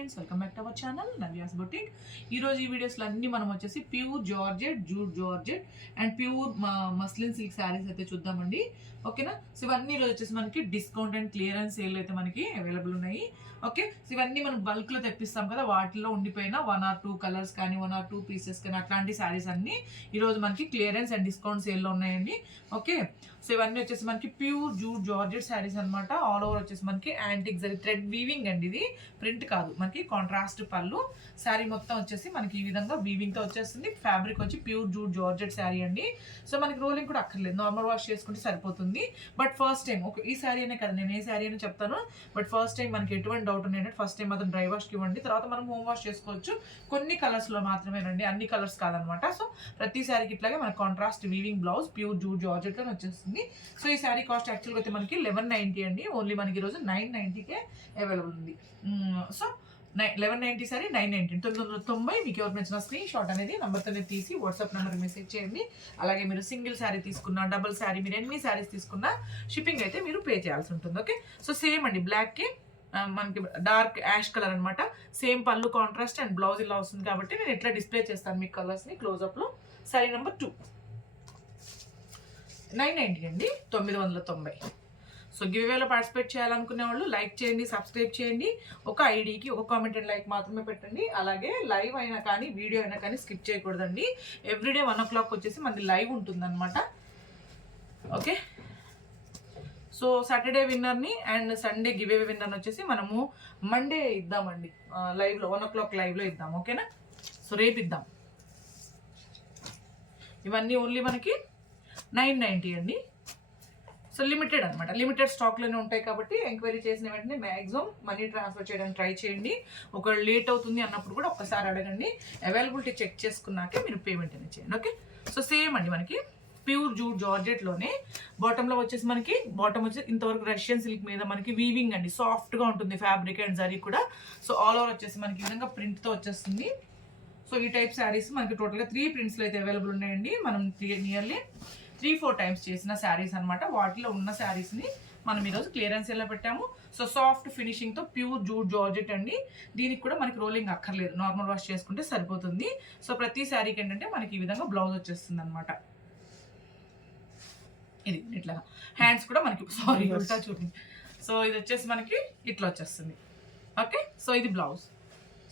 Friends, welcome back to our channel Navya's boutique. ఈరోజు ఈ వీడియోస్లో అన్ని మనం వచ్చేసి pure georgette, jute georgette and pure muslin silk saris అయితే చూద్దామండి. ఓకేనా. సో ఇవన్నీ ఈరోజు వచ్చేసి మనకి డిస్కౌంట్ అండ్ క్లియరెన్స్ సేల్ అయితే మనకి అవైలబుల్ ఉన్నాయి. ఓకే. సో ఇవన్నీ మనం బల్క్లో తెప్పిస్తాం కదా, వాటిలో ఉండిపోయిన 1 or 2 కలర్స్ కానీ 1 or 2 పీసెస్ కానీ అట్లాంటి శారీస్ అన్ని ఈరోజు మనకి క్లియరెన్స్ అండ్ డిస్కౌంట్ సేల్లో ఉన్నాయండి. ఓకే. సో ఇవన్నీ వచ్చేసి మనకి ప్యూర్ జూట్ జార్జెట్ శారీస్ అనమాట. ఆల్ ఓవర్ వచ్చేసి మనకి యాంటిక్ జరీ థ్రెడ్ వీవింగ్ అండి. ఇది ప్రింట్ కాదు, మనకి కాంట్రాస్ట్ పళ్ళు. శారీ మొత్తం వచ్చేసి మనకి ఈ విధంగా వీవింగ్ తో వచ్చేస్తుంది. ఫ్యాబ్రిక్ వచ్చి ప్యూర్ జూట్ జార్జెట్ శారీ అండి. సో మనకి రోలింగ్ కూడా అక్కర్లేదు, నార్మల్ వాష్ చేసుకుంటే సరిపోతుంది. బట్ ఫస్ట్ టైం ఓకే, ఈ శారీ అనే కదా, నేను ఏ శారీ అని చెప్తాను. బట్ ఫస్ట్ టైం మనకి ఎటువంటి డౌట్ ఉన్నాయంటే ఫస్ట్ టైం మాత్రం డ్రై వాష్కి ఇవ్వండి, తర్వాత మనం హోమ్ వాష్ చేసుకోవచ్చు. కొన్ని కలర్స్ లో మాత్రమేనండి, అన్ని కలర్స్ కాదనమాట. సో ప్రతి శారీకి ఇట్లాగే మన contrast weaving blouse pure jute georgette లో వచ్చేస్తుంది. సో ఈ శారీ కాస్ట్ యాక్చువల్గా అయితే మనకి 1190 అండి. ఓన్లీ మనకి ఈరోజు 990కే అవైలబుల్ ఉంది. So 1190 sorry 990, 990. మీకు ఎవరు నచ్చిన స్క్రీన్ షాట్ అనేది నెంబర్తోనే తీసి వాట్సాప్ నెంబర్ మెసేజ్ చేయండి. అలాగే మీరు సింగిల్ శారీ తీసుకున్నా, డబుల్ శారీ, మీరు ఎన్ని శారీస్ తీసుకున్నా షిప్పింగ్ అయితే మీరు పే చేయాల్సి ఉంటుంది. ఓకే. సో సేమ్ అండి, బ్లాక్కి మనకి డార్క్ యాష్ కలర్ అనమాట. సేమ్ పళ్ళు కాంట్రాస్ట్ అండ్ బ్లౌజ్ ఇలా వస్తుంది కాబట్టి నేను ఎట్లా డిస్ప్లే చేస్తాను మీకు కలర్స్ని క్లోజప్లో. శారీ నెంబర్ 2 990 అండి, 990. సో గివ్వేలో పార్టిసిపేట్ చేయాలనుకునే వాళ్ళు లైక్ చేయండి, సబ్స్క్రైబ్ చేయండి. ఒక ఐడికి ఒక కామెంట్ అండ్ లైక్ మాత్రమే పెట్టండి. అలాగే లైవ్ అయినా కానీ వీడియో అయినా కానీ స్కిప్ చేయకూడదండి. ఎవ్రీడే 1 o'clock వచ్చేసి మనది లైవ్ ఉంటుందన్నమాట. ఓకే. సో సాటర్డే విన్నర్ని అండ్ సండే గివ్ అవే విన్నర్ని వచ్చేసి మనము మండే ఇద్దామండి, లైవ్లో 1 o'clock లైవ్లో ఇద్దాం. ఓకేనా. సో రేపు ఇద్దాం. ఇవన్నీ ఓన్లీ మనకి 990 అండి. సో లిమిటెడ్ అనమాట, లిమిటెడ్ స్టాక్లోనే ఉంటాయి కాబట్టి ఎంక్వైరీ చేసిన వెంటనే మ్యాక్సిమం మనీ ట్రాన్స్ఫర్ చేయడానికి ట్రై చేయండి. ఒక లేట్ అవుతుంది అన్నప్పుడు కూడా ఒక్కసారి అడగండి. అవైలబిలిటీ చెక్ చేసుకున్నాకే మీరు పేమెంట్ అనేది చేయండి. ఓకే. సో సేమ్ అండి, మనకి ప్యూర్ జూట్ జార్జెట్లోనే బాటంలో వచ్చేసి మనకి బాటమ్ వచ్చేసి ఇంతవరకు రష్యన్ సిల్క్ మీద మనకి వీవింగ్ అండి, సాఫ్ట్గా ఉంటుంది ఫ్యాబ్రిక్ అండ్ జరీ కూడా. సో ఆల్ ఓవర్ వచ్చేసి మనకి ఈ విధంగా ప్రింట్తో వచ్చేస్తుంది. సో ఈ టైప్ శారీస్ మనకి టోటల్గా 3 ప్రింట్స్లో అయితే అవైలబుల్ ఉన్నాయండి. మనం నియర్లీ 3-4 టైమ్స్ చేసిన శారీస్ అనమాట. వాటిలో ఉన్న శారీస్ని మనం ఈరోజు క్లియరెన్స్ ఎలా పెట్టాము. సో సాఫ్ట్ ఫినిషింగ్తో ప్యూర్ జూట్ జార్జెట్ అండి. దీనికి కూడా మనకి రోలింగ్ అక్కర్లేదు, నార్మల్ వాష్ చేసుకుంటే సరిపోతుంది. సో ప్రతి శారీకి ఏంటంటే మనకి ఈ విధంగా బ్లౌజ్ వచ్చేస్తుంది అనమాట. ఇది ఇట్లా హ్యాండ్స్ కూడా మనకి సారీ ఉల్టా చూపించి. సో ఇది వచ్చేసి మనకి ఇట్లా వచ్చేస్తుంది. ఓకే. సో ఇది బ్లౌజ్.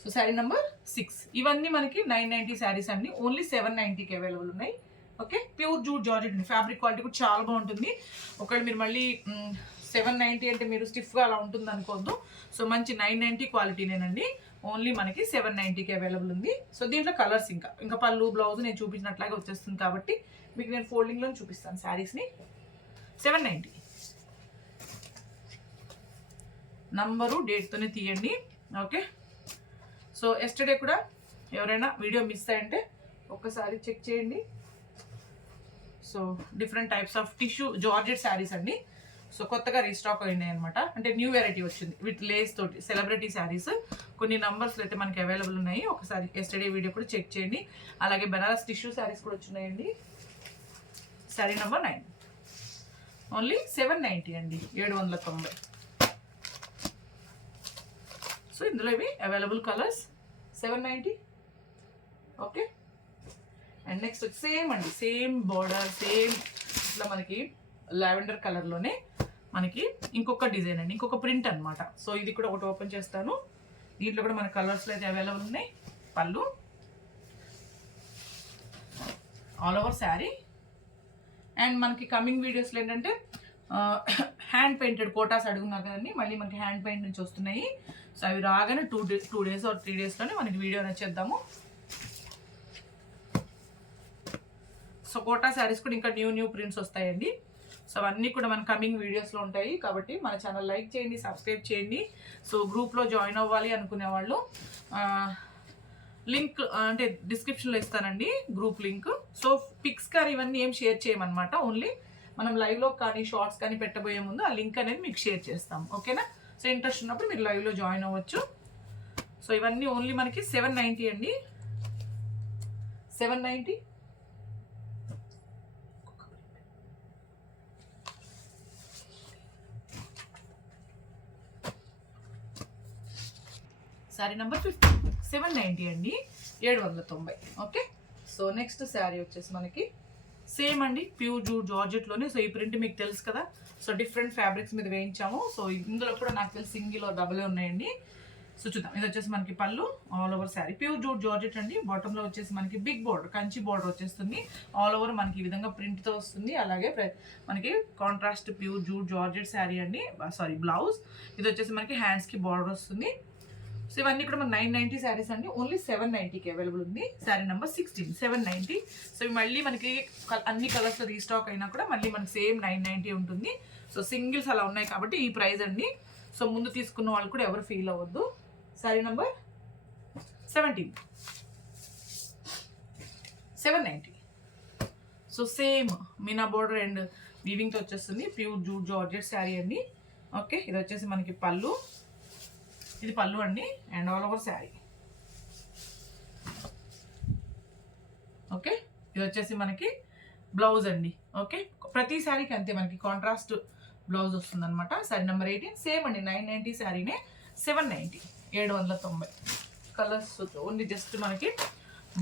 So sari number 6. ఇవన్నీ మనకి 990 శారీస్ అండి. ఓన్లీ 790కి అవైలబుల్ ఉన్నాయి. ఓకే. ప్యూర్ జూట్ జార్జెట్ అండి. ఫ్యాబ్రిక్ క్వాలిటీ కూడా చాలా బాగుంటుంది. ఒకవేళ మీరు మళ్ళీ 790 అంటే మీరు స్టిఫ్గా అలా ఉంటుంది అనుకోవద్దు. సో మంచి 990 క్వాలిటీనేనండి. ఓన్లీ మనకి 790కి అవైలబుల్ ఉంది. సో దీంట్లో కలర్స్ ఇంకా పళ్ళు బ్లౌజ్ నేను చూపించినట్లాగే వచ్చేస్తుంది కాబట్టి మీకు నేను ఫోల్డింగ్లో చూపిస్తాను శారీస్ని. 790 నంబరు డేట్తోనే తీయండి. ఓకే. సో ఎస్టర్డే కూడా ఎవరైనా వీడియో మిస్ అయ్యంటే ఒక్కసారి చెక్ చేయండి. So different types of tissue georgette saris అండి. సో కొత్తగా రీస్టాక్ అయినాయి అనమాట, అంటే న్యూ వెరైటీ వచ్చింది విత్ లేస్ తోటి సెలబ్రిటీ శారీస్. కొన్ని నంబర్స్లో అయితే మనకి అవైలబుల్ ఉన్నాయి. ఒకసారి ఎస్టర్డే వీడియో కూడా చెక్ చేయండి. అలాగే బెనారస్ టిష్యూ శారీస్ కూడా వచ్చినాయండి. శారీ నెంబర్ 9 ఓన్లీ 790 అండి, 790. సో ఇందులో ఇవి available colours 790. Okay. And next same అండి, సేమ్ బార్డర్, సేమ్ ఇట్లా మనకి లావెండర్ కలర్లోనే మనకి ఇంకొక డిజైన్ అండి, ఇంకొక ప్రింట్ అనమాట. సో ఇది కూడా ఒకటి ఓపెన్ చేస్తాను. దీంట్లో కూడా మన కలర్స్లో అయితే అవైలబుల్ ఉన్నాయి. పళ్ళు ఆల్ ఓవర్ శారీ. అండ్ మనకి కమింగ్ వీడియోస్లో ఏంటంటే హ్యాండ్ పెయింటెడ్ కోటాస్ అడుగున్నారు కదండి, మళ్ళీ మనకి హ్యాండ్ పెయింట్ నుంచి వస్తున్నాయి. సో అవి రాగానే 2 days or 3 daysలోనే మనకి వీడియో నచ్చేద్దాము. సో కోటా శారీస్ కూడా ఇంకా న్యూ ప్రింట్స్ వస్తాయండి. సో అవన్నీ కూడా మన కమింగ్ వీడియోస్లో ఉంటాయి కాబట్టి మన ఛానల్ లైక్ చేయండి, సబ్స్క్రైబ్ చేయండి. సో గ్రూప్లో జాయిన్ అవ్వాలి అనుకునే వాళ్ళు లింక్ అంటే డిస్క్రిప్షన్లో ఇస్తానండి, గ్రూప్ లింక్. సో పిక్స్ కానీ ఇవన్నీ ఏం షేర్ చేయమన్నమాట. ఓన్లీ మనం లైవ్లో కానీ షార్ట్స్ కానీ పెట్టబోయే ముందు ఆ లింక్ అనేది మీకు షేర్ చేస్తాం. ఓకేనా. సో ఇంట్రెస్ట్ ఉన్నప్పుడు మీరు లైవ్లో జాయిన్ అవ్వచ్చు. సో ఇవన్నీ ఓన్లీ మనకి 790 అండి, 790. శారీ నెంబర్ 50 790 అండి, 790. ఓకే. సో నెక్స్ట్ శారీ వచ్చేసి మనకి సేమ్ అండి, ప్యూర్ జార్జెట్లోనే. సో ఈ ప్రింట్ మీకు తెలుసు కదా, సో డిఫరెంట్ ఫ్యాబ్రిక్స్ మీద వేయించాము. సో ఇందులో కూడా నాకు తెలిసి సింగిల్ డబుల్ ఉన్నాయండి. సో చూద్దాం. ఇది వచ్చేసి మనకి పళ్ళు, all over sari pure georgette అండి. బాటంలో వచ్చేసి మనకి బిగ్ బోర్డర్, కంచి బోర్డర్ వచ్చేస్తుంది. ఆల్ ఓవర్ మనకి ఈ విధంగా ప్రింట్తో వస్తుంది. అలాగే మనకి కాంట్రాస్ట్ ప్యూర్ జార్జెట్ శారీ అండి, సారీ బ్లౌజ్. ఇది వచ్చేసి మనకి హ్యాండ్స్కి బార్డర్ వస్తుంది. సో ఇవన్నీ కూడా మన 990 శారీస్ అండి, ఓన్లీ 790కి అవైలబుల్ ఉంది. శారీ నెంబర్ 16 790. సో ఇవి మళ్ళీ మనకి అన్ని కలర్స్లో రీస్టాక్ అయినా కూడా మళ్ళీ మనకి సేమ్ 990 ఉంటుంది. సో సింగిల్స్ అలా ఉన్నాయి కాబట్టి ఈ ప్రైస్ అండి. సో ముందు తీసుకున్న వాళ్ళు కూడా ఎవరు ఫీల్ అవ్వద్దు. Sari number 17 790. So same Meena border and వీవింగ్తో వచ్చేస్తుంది. ప్యూర్ జార్జెట్ శారీ అండి. ఓకే. ఇది వచ్చేసి మనకి పళ్ళు, ఇది పళ్ళు అండి, and all over sari. Okay. ఇది వచ్చేసి మనకి బ్లౌజ్ అండి. ఓకే. ప్రతి శారీకి అంతే మనకి కాంట్రాస్ట్ బ్లౌజ్ వస్తుంది అనమాట. శారీ నెంబర్ 18 సేమ్ అండి, 990 శారీనే 790 790. కలర్స్ ఓన్లీ జస్ట్ మనకి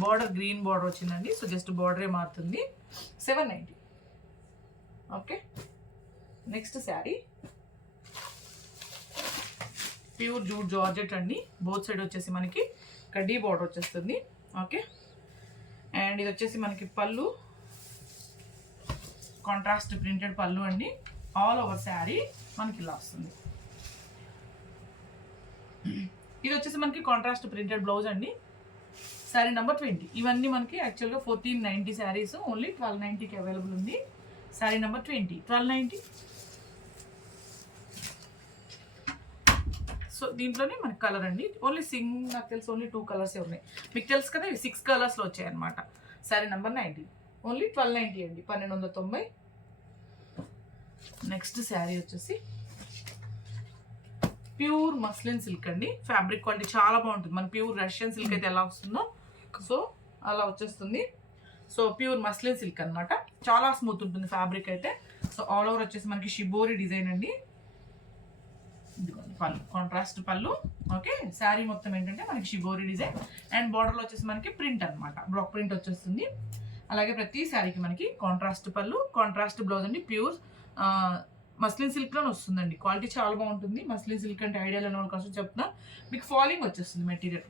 బార్డర్ గ్రీన్ బార్డర్ వచ్చిందండి. సో జస్ట్ బార్డరే మారుతుంది. 790. Okay. Next sari pure georgette అండి. బోత్ సైడ్ వచ్చేసి మనకి కడ్డీ బార్డర్ వచ్చేస్తుంది. ఓకే. అండ్ ఇది వచ్చేసి మనకి పళ్ళు, కాంట్రాస్ట్ ప్రింటెడ్ పళ్ళు అండి. ఆల్ ఓవర్ శారీ మనకి ఇలా వస్తుంది. ఇది వచ్చేసి మనకి కాంట్రాస్ట్ ప్రింటెడ్ బ్లౌజ్ అండి. శారీ నెంబర్ 20. ఇవన్నీ మనకి యాక్చువల్గా 1490 శారీస్, ఓన్లీ 1290కి అవైలబుల్ ఉంది. శారీ నెంబర్ 20 1290. సో దీంట్లోనే మనకి కలర్ అండి, ఓన్లీ నాకు తెలిసి ఓన్లీ 2 కలర్సే ఉన్నాయి. మీకు తెలుసు కదా, ఇవి 6 కలర్స్లో వచ్చాయి అనమాట. శారీ నెంబర్ 19 ఓన్లీ 1290 అండి, 1290. నెక్స్ట్ శారీ వచ్చేసి ప్యూర్ మస్లిన్ సిల్క్ అండి. ఫ్యాబ్రిక్ క్వాలిటీ చాలా బాగుంటుంది. మన ప్యూర్ రష్యన్ సిల్క్ అయితే ఎలా వస్తుందో సో అలా వచ్చేస్తుంది. సో ప్యూర్ మస్లిన్ సిల్క్ అనమాట, చాలా స్మూత్ ఉంటుంది ఫ్యాబ్రిక్ అయితే. సో ఆల్ ఓవర్ వచ్చేసి మనకి షిబోరి డిజైన్ అండి. పళ్ళు, కాంట్రాస్ట్ పళ్ళు. ఓకే. శారీ మొత్తం ఏంటంటే మనకి షిబోరి డిజైన్ అండ్ బార్డర్లో వచ్చేసి మనకి ప్రింట్ అనమాట, బ్లాక్ ప్రింట్ వచ్చేస్తుంది. అలాగే ప్రతి శారీకి మనకి కాంట్రాస్ట్ పళ్ళు, కాంట్రాస్ట్ బ్లౌజ్ అండి. ప్యూర్ మస్లిన్ సిల్క్లోనే వస్తుందండి. క్వాలిటీ చాలా బాగుంటుంది. మస్లిన్ సిల్క్ అంటే ఐడియా లేని వాళ్ళ కోసం చెప్తున్నా. మీకు ఫాలింగ్ వచ్చేస్తుంది మెటీరియల్.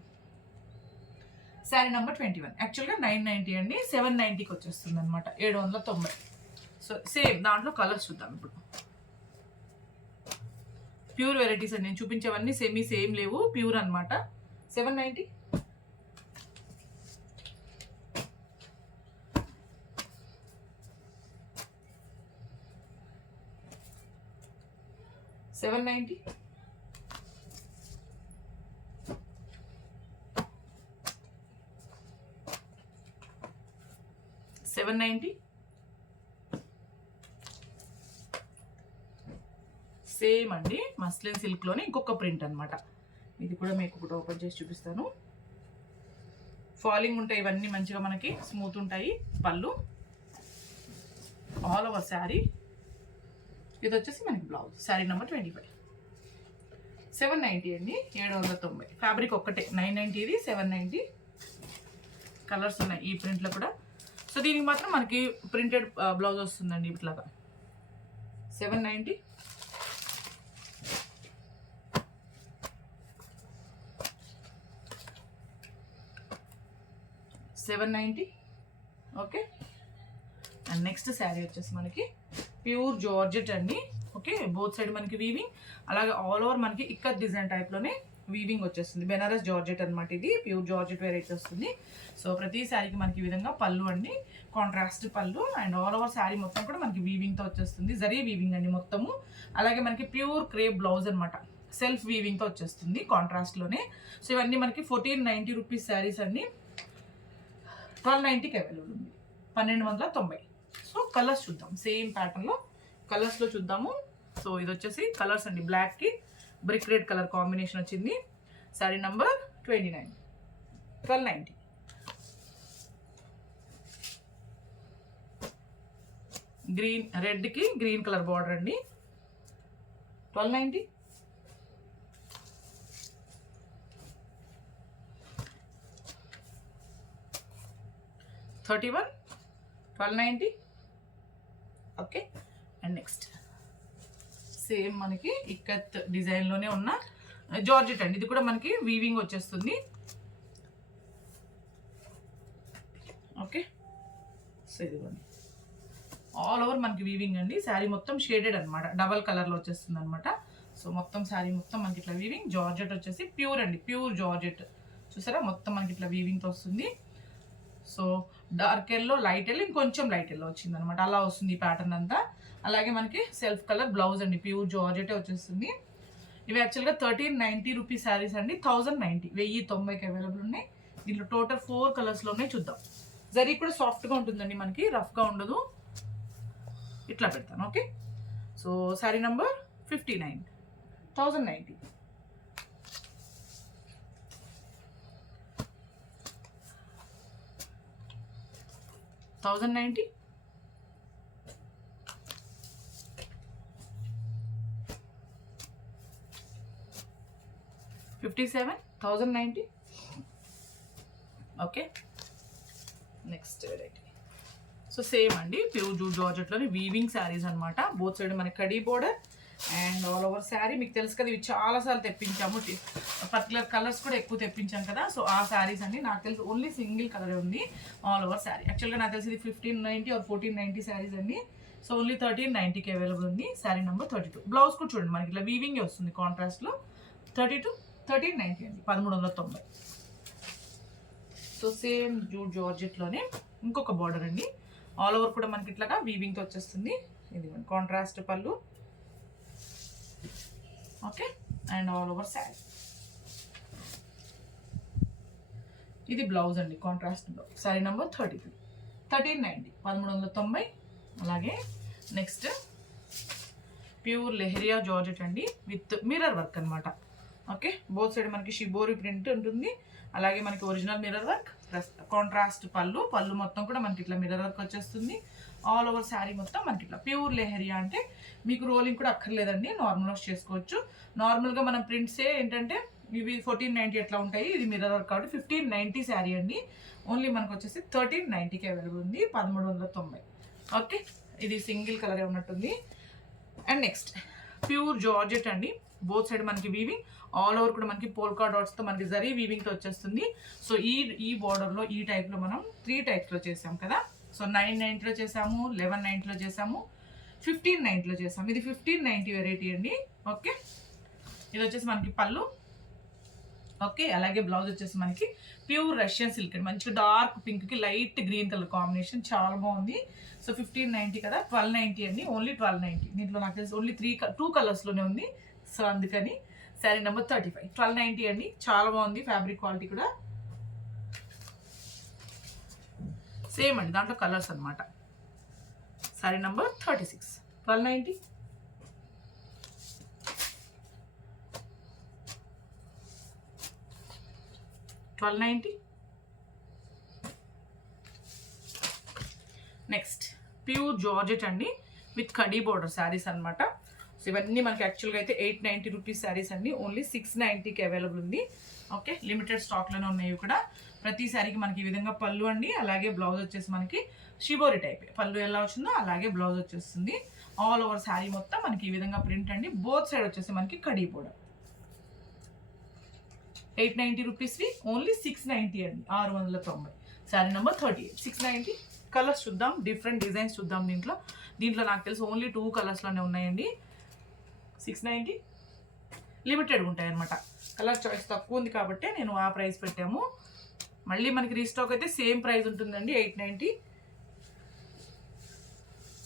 శారీ నెంబర్ 21 యాక్చువల్గా 990 అండి, 790కి వచ్చేస్తుంది అనమాట, 790. సో సేమ్ దాంట్లో కలర్స్ చూద్దాం ఇప్పుడు. ప్యూర్ వెరైటీస్ అండి, నేను చూపించేవన్నీ సేమ్ లేవు, ప్యూర్ అనమాట. 790. $790. 790. సేమ్ అండి, మస్లిన్ సిల్క్లోనే ఇంకొక ప్రింట్ అనమాట. ఇది కూడా మీకు ఇప్పుడు ఓపెన్ చేసి చూపిస్తాను. ఫాలింగ్ ఉంటాయి ఇవన్నీ, మంచిగా మనకి స్మూత్ ఉంటాయి. పళ్ళు, ఆల్ ఓవర్ శారీ. ఇది వచ్చేసి మనకి బ్లౌజ్. శారీ నెంబర్ 25 790 అండి, 790. ఫ్యాబ్రిక్ ఒక్కటే 990, ఇది 790. కలర్స్ ఉన్నాయి ఈ ప్రింట్లో కూడా. సో దీనికి మాత్రం మనకి ప్రింటెడ్ బ్లౌజ్ వస్తుందండి ఇట్లాగా. 790. 790. ఓకే. అండ్ నెక్స్ట్ శారీ వచ్చేసి మనకి ప్యూర్ జార్జెట్ అండి. ఓకే. బోత్ సైడ్ మనకి వీవింగ్, అలాగే ఆల్ ఓవర్ మనకి ఇక్కత్ డిజైన్ టైప్లోనే వీవింగ్ వచ్చేస్తుంది. బెనారస్ జార్జెట్ అనమాట, ఇది ప్యూర్ జార్జెట్ వెరైటీ వస్తుంది. సో ప్రతి శారీకి మనకి ఈ విధంగా పళ్ళు అండి, కాంట్రాస్ట్ పళ్ళు. అండ్ ఆల్ ఓవర్ శారీ మొత్తం కూడా మనకి వీవింగ్తో వచ్చేస్తుంది, జరీ వీవింగ్ అండి మొత్తము. అలాగే మనకి ప్యూర్ క్రేప్ బ్లౌజ్ అనమాట, సెల్ఫ్ వీవింగ్తో వచ్చేస్తుంది కాంట్రాస్ట్లోనే. సో ఇవన్నీ మనకి 1490 రూపీస్ శారీస్ అండి, 1290కి అవైలబుల్ ఉంది, 1290. సో కలర్స్ చూద్దాం, సేమ్ ప్యాటర్న్లో కలర్స్లో చూద్దాము. సో ఇది వచ్చేసి కలర్స్ అండి, బ్లాక్కి బ్రిక్ రెడ్ కలర్ కాంబినేషన్ వచ్చింది. శారీ నంబర్ 29 1290. గ్రీన్ రెడ్కి గ్రీన్ కలర్ బార్డర్ అండి, 1290. 31, 1290. ఓకే. అండ్ నెక్స్ట్ సేమ్ మనకి ఇక్కత్ డిజైన్లోనే ఉన్న జార్జెట్ అండి. ఇది కూడా మనకి వీవింగ్ వచ్చేస్తుంది. ఓకే. సో ఇదిగోండి ఆల్ ఓవర్ మనకి వీవింగ్ అండి. శారీ మొత్తం షేడెడ్ అనమాట, డబల్ కలర్లో వచ్చేస్తుంది అనమాట. సో మొత్తం శారీ మొత్తం మనకి ఇట్లా వీవింగ్. జార్జెట్ వచ్చేసి ప్యూర్ అండి, ప్యూర్ జార్జెట్. చూసారా మొత్తం మనకి ఇట్లా వీవింగ్తో వస్తుంది. So dark yellow, light yellow, ఇంకొంచెం లైట్ ఎల్లో వచ్చింది అనమాట. అలా వస్తుంది ఈ ప్యాటర్న్ అంతా. అలాగే మనకి సెల్ఫ్ కలర్ బ్లౌజ్ అండి, ప్యూర్ జార్జెటే వచ్చేస్తుంది. ఇవి యాక్చువల్గా 1390 రూపీస్ శారీస్ అండి. 1090, 1090కి అవైలబుల్ ఉన్నాయి. దీంట్లో టోటల్ 4 కలర్స్లో ఉన్నాయి. చూద్దాం. జరీ కూడా సాఫ్ట్గా ఉంటుందండి, మనకి రఫ్గా ఉండదు. ఇట్లా పెడతాను. Okay. So sari number 59, 1090. 1090. 57, 1090. Okay. Next variety. So same అండి, ప్యూర్ జూట్ జార్జెట్లోని వీవింగ్ శారీస్ అనమాట. బోత్ సైడ్ మనకి khadi border and all over sari. మీకు తెలుసు కదా, ఇవి చాలాసార్లు తెప్పించాము. పర్టికులర్ కలర్స్ కూడా ఎక్కువ తెప్పించాం కదా. సో ఆ శారీస్ అండి. నాకు తెలిసి ఓన్లీ సింగిల్ కలర్ ఉంది ఆల్ ఓవర్ శారీ. యాక్చువల్గా నాకు తెలిసి ఇది 1590 ఆర్ 1490 శారీస్ అండి. సో ఓన్లీ 1390కి అవైలబుల్ ఉంది. శారీ నెంబర్ 32. బ్లౌజ్ కూడా చూడండి మనకి ఇట్లా వీవింగ్ వస్తుంది కాంట్రాస్ట్లో. 32, 1390 అండి, 1390. సో సేమ్ జూట్ జార్జెట్లోనే ఇంకొక బార్డర్ అండి. ఆల్ ఓవర్ కూడా మనకి ఇట్లాగా వీవింగ్తో వచ్చేస్తుంది. ఇది కాంట్రాస్ట్ పళ్ళు. Okay. And all over sari. ఇది బ్లౌజ్ అండి, కాంట్రాస్ట్ బ్లౌజ్. శారీ నెంబర్ 33, 1390, 1390. అలాగే నెక్స్ట్ ప్యూర్ లెహరియా జార్జెట్ అండి విత్ మిర్రర్ వర్క్ అనమాట. ఓకే. బోత్ సైడ్ మనకి షిబోరి ప్రింట్ ఉంటుంది. అలాగే మనకి original mirror work plus contrast పళ్ళు. పళ్ళు మొత్తం కూడా మనకి ఇట్లా మిర్రర్ వర్క్ వచ్చేస్తుంది. ఆల్ ఓవర్ శారీ మొత్తం మనకి ఇట్లా ప్యూర్ లెహరియా. అంటే మీకు రోలింగ్ కూడా అక్కర్లేదండి, నార్మల్ వాష్ చేసుకోవచ్చు. నార్మల్గా మనం ప్రింట్సే ఏంటంటే ఇవి 1490 ఎట్లా ఉంటాయి. ఇది మిర్రర్ వర్క్ కాబట్టి 1590 శారీ అండి. ఓన్లీ మనకు వచ్చేసి 1390కి అవైలబుల్ ఉంది, 1390. ఓకే. ఇది సింగిల్ కలరే ఉన్నట్టుంది. అండ్ నెక్స్ట్ ప్యూర్ జార్జెట్ అండి. బోత్ సైడ్ మనకి వీవింగ్. ఆల్ ఓవర్ కూడా మనకి పోల్కా డాట్స్తో మనకి జరీ వీవింగ్తో వచ్చేస్తుంది. సో ఈ బార్డర్లో ఈ టైప్లో మనం 3 టైప్స్లో చేసాం కదా. సో 990లో చేసాము, 1190లో చేసాము, 1590లో చేసాము. ఇది 1590 వెరైటీ అండి. ఓకే. ఇది వచ్చేసి మనకి పళ్ళు. ఓకే. అలాగే బ్లౌజ్ వచ్చేసి మనకి ప్యూర్ రష్యన్ సిల్క్ అండి. మంచిగా డార్క్ పింక్కి లైట్ గ్రీన్ కలర్ కాంబినేషన్, చాలా బాగుంది. సో 1590 కదా, 1290 అండి. ఓన్లీ 1290. దీంట్లో నాకు తెలిసి ఓన్లీ 2 కలర్స్లోనే ఉంది. సో అందుకని శారీ నెంబర్ 35, 1290 అండి. చాలా బాగుంది, ఫ్యాబ్రిక్ క్వాలిటీ కూడా సేమ్ అండి. దాంట్లో కలర్స్ అనమాట. Sari number 36, 1290. Next pure georgette అండి విత్ కడీ బోర్డర్ శారీస్ అనమాట. సో ఇవన్నీ మనకి యాక్చువల్గా అయితే 890 రూపీస్ శారీస్ అండి. ఓన్లీ 690కి అవైలబుల్ ఉంది. ఓకే. లిమిటెడ్ స్టాక్లోనే ఉన్నాయి కూడా. ప్రతి శారీకి మనకి ఈ విధంగా పళ్ళు అండి. అలాగే బ్లౌజ్ వచ్చేసి మనకి షిబోరి టైప్. పళ్ళు ఎలా వచ్చిందో అలాగే బ్లౌజ్ వచ్చేస్తుంది. ఆల్ ఓవర్ శారీ మొత్తం మనకి ఈ విధంగా ప్రింట్ అండి. బోత్ సైడ్ వచ్చేసి మనకి కడీ బోర్డర్. 890 రూపీస్వి ఓన్లీ 690 అండి, 690. శారీ నెంబర్ 38, 690. కలర్స్ చూద్దాం, డిఫరెంట్ డిజైన్స్ చూద్దాం. దీంట్లో నాకు తెలిసి ఓన్లీ 2 కలర్స్లోనే ఉన్నాయండి. 690 లిమిటెడ్ ఉంటాయి అనమాట. కలర్ చాయిస్ తక్కువ ఉంది కాబట్టి నేను ఆ ప్రైస్ పెట్టాము. మళ్ళీ మనకి రీస్టాక్ అయితే సేమ్ ప్రైస్ ఉంటుందండి, 890.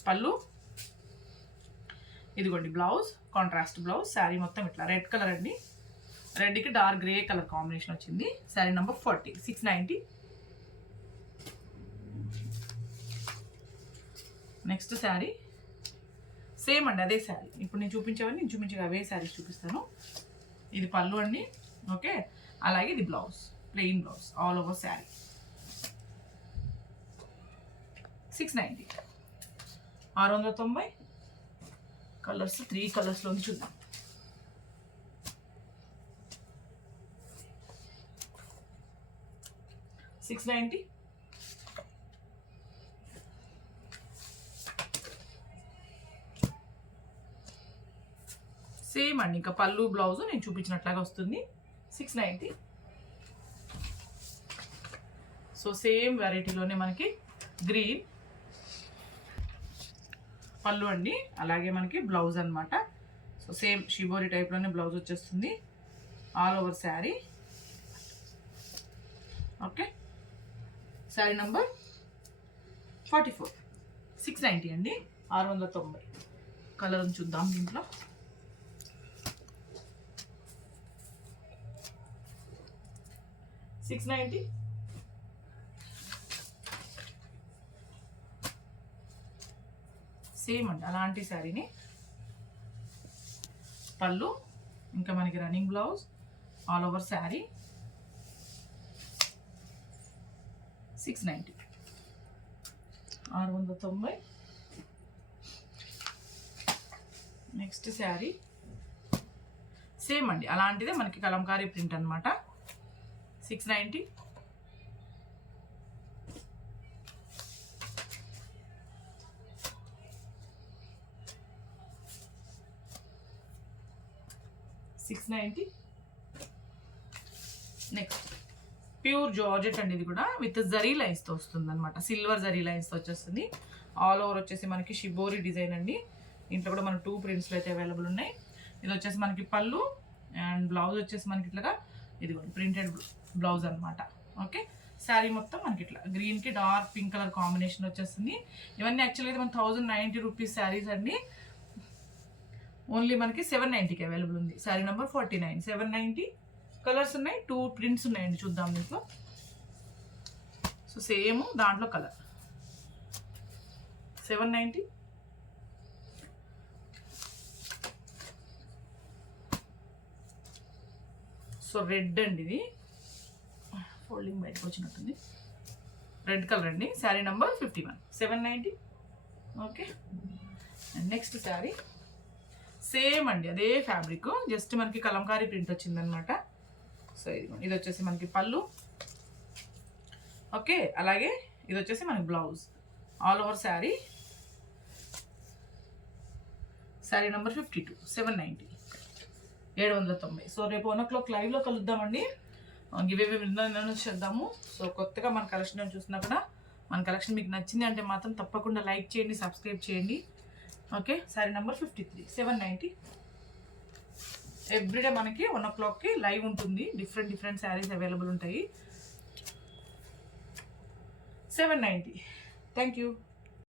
పళ్ళు. ఇదిగోండి బ్లౌజ్, కాంట్రాస్ట్ బ్లౌజ్. శారీ మొత్తం ఇట్లా రెడ్ కలర్ అండి. రెడ్కి డార్క్ గ్రే కలర్ కాంబినేషన్ వచ్చింది. Sari number 40, 690. Next sari same అండి, అదే శారీ. ఇప్పుడు నేను చూపించేవన్నీ ఇంచుమించుగా అవే శారీస్ చూపిస్తాను. ఇది పళ్ళు అండి. ఓకే. అలాగే ఇది blouse, plain blouse, all over sari. 690, 690. Colours 3 కలర్స్లో ఉంది, చూద్దాం. $690. అండి, ఇంకా పళ్ళు బ్లౌజ్ నేను చూపించినట్లాగా వస్తుంది. 690. సో సేమ్ వెరైటీలోనే మనకి గ్రీన్ పళ్ళు అండి, అలాగే మనకి బ్లౌజ్ అనమాట. సో సేమ్ షిబోరి టైప్లోనే బ్లౌజ్ వచ్చేస్తుంది, all over sari. Okay, sari number 44. 690 అండి, 690. కలర్ చూద్దాం దీంట్లో. $690. సేమ్ అండి అలాంటి శారీని, పళ్ళు ఇంకా మనకి running blouse, all over sari. 690, 690. Next sari same అండి అలాంటిదే మనకి కలంకారీ ప్రింట్ అనమాట. 690. నెక్స్ట్ ప్యూర్ జార్జెట్ అండి, ఇది కూడా విత్ జరీ లైన్స్తో వస్తుంది అనమాట, సిల్వర్ జరీ లైన్స్తో వచ్చేస్తుంది. ఆల్ ఓవర్ వచ్చేసి మనకి షిబోరి డిజైన్ అండి. ఇంట్లో కూడా మనకు 2 ప్రింట్స్లో అయితే అవైలబుల్ ఉన్నాయి. ఇది వచ్చేసి మనకి పళ్ళు అండ్ బ్లౌజ్ వచ్చేసి మనకి ఇట్లాగా ఇది ప్రింటెడ్ బ్లౌజ్ అనమాట. ఓకే, శారీ మొత్తం మనకి ఇట్లా గ్రీన్కి డార్క్ పింక్ కలర్ కాంబినేషన్ వచ్చేస్తుంది. ఇవన్నీ యాక్చువల్గా మన 1090 రూపీస్ శారీస్ అండి, ఓన్లీ మనకి 790కి అవైలబుల్ ఉంది. శారీ నెంబర్ 49. 790. కలర్స్ ఉన్నాయి, 2 ప్రింట్స్ ఉన్నాయండి, చూద్దాం దీంట్లో. సో సేమ్ దాంట్లో కలర్. 790. సో రెడ్ అండి, ఇది ఫోల్డింగ్ బయటకు వచ్చినట్టుంది, రెడ్ కలర్ అండి. Sari number 51. 790. Okay, and next sari same అండి, అదే ఫ్యాబ్రిక్, జస్ట్ మనకి కలంకారీ ప్రింట్ వచ్చిందనమాట. సో ఇది వచ్చేసి మనకి పళ్ళు. ఓకే, అలాగే ఇది వచ్చేసి మనకి blouse, all over sari. Sari number 52. 790, 790. So రేపు 1 o'clock లైవ్లో కలుద్దామండి, గివేవే చేద్దాము. సో కొత్తగా మన కలెక్షన్ చూసినా కూడా మన కలెక్షన్ మీకు నచ్చింది అంటే మాత్రం తప్పకుండా లైక్ చేయండి, సబ్స్క్రైబ్ చేయండి. Okay, sari number 53. 790. ఎవ్రీడే మనకి 1 o'clockకి లైవ్ ఉంటుంది, డిఫరెంట్ శారీస్ అవైలబుల్ ఉంటాయి. 790. Thank you.